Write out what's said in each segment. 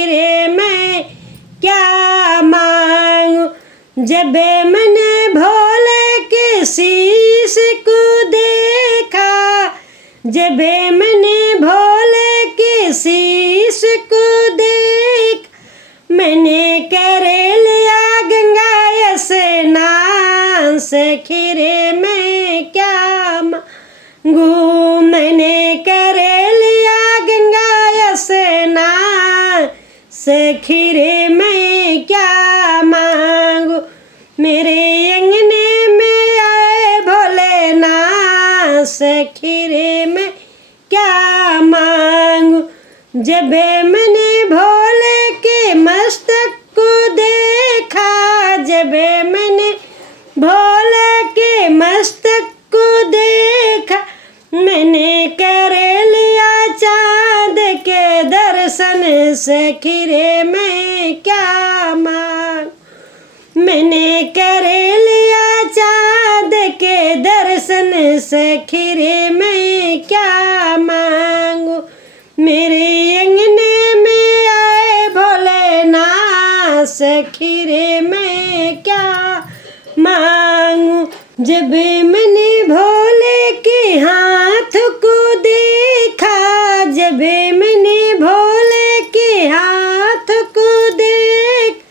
सखी रे मैं क्या मांगू। जब मैंने भोले के शीश को देखा, जब मैंने भोले के शीश को देख, मैंने कर लिया गंगा स्नान। सखी रे मैं क्या मांगू, मैंने कर लिया गंगा स्नान। सखी रे मैं क्या मांगू। मेरे अंगने में आए भोलेनाथ, सखी रे मैं क्या मांगू। जब मैंने भोले के मस्तक को देखा, जब मैंने भोले के मस्तक को देखा, मैंने कर लिया चाँद के दर्शन। सखी रे मैं क्या मांगू, मैंने कर लिया चाँद के दर्शन। सखी रे मैं क्या मांगू। मेरे अंगने में आए भोलेनाथ, सखी रे मैं क्या मांगू। जब मैंने भोले के हाथ को देखा, जब मैंने भोले के हाथ को देख,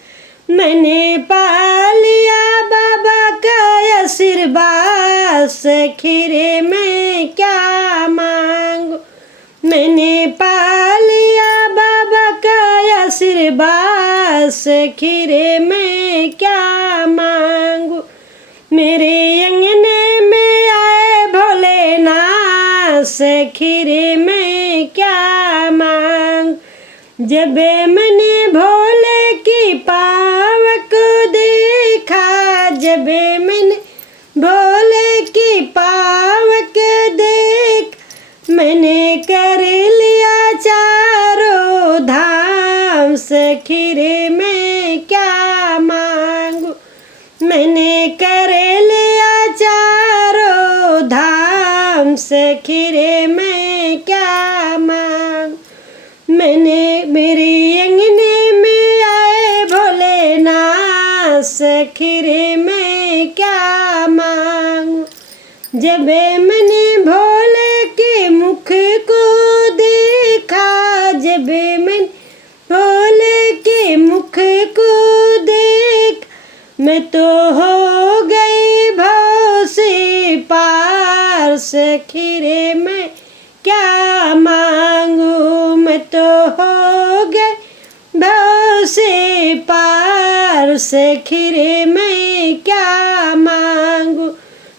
मैंने पा लिया बाबा का आशीर्वाद। सखी रे मैं क्या मांगू, मैंने पा लिया बाबा का आशीर्वाद। सखी रे मैं क्या मांगू। मेरे अंगने में आए भोलेनाथ, सखी रे मैं क्या मांगू। जब मैंने भोले की पाँव को देखा, जब मैंने भोले की पाँव को देख, मैंने कर लिया चारों धाम। सखी रे मैं क्या मांगू, मैंने कर लिया चारों धाम। सखी रे मैं क्या मांगू। मैंने मेरे अंगने में आए भोलेनाथ, सखी रे मैं क्या मांगू। जब मैंने भोले के मुख को देखा, जब मैंने भोले के मुख को देख, मैं तो हो गई भव से पार। सखी रे मैं क्या मांगू, मैं तो हो गई भव से पार। सखी रे मैं क्या मांगू।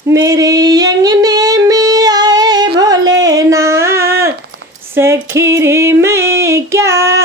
मेरे अंगने में आए भोलेनाथ, सखी रे मैं क्या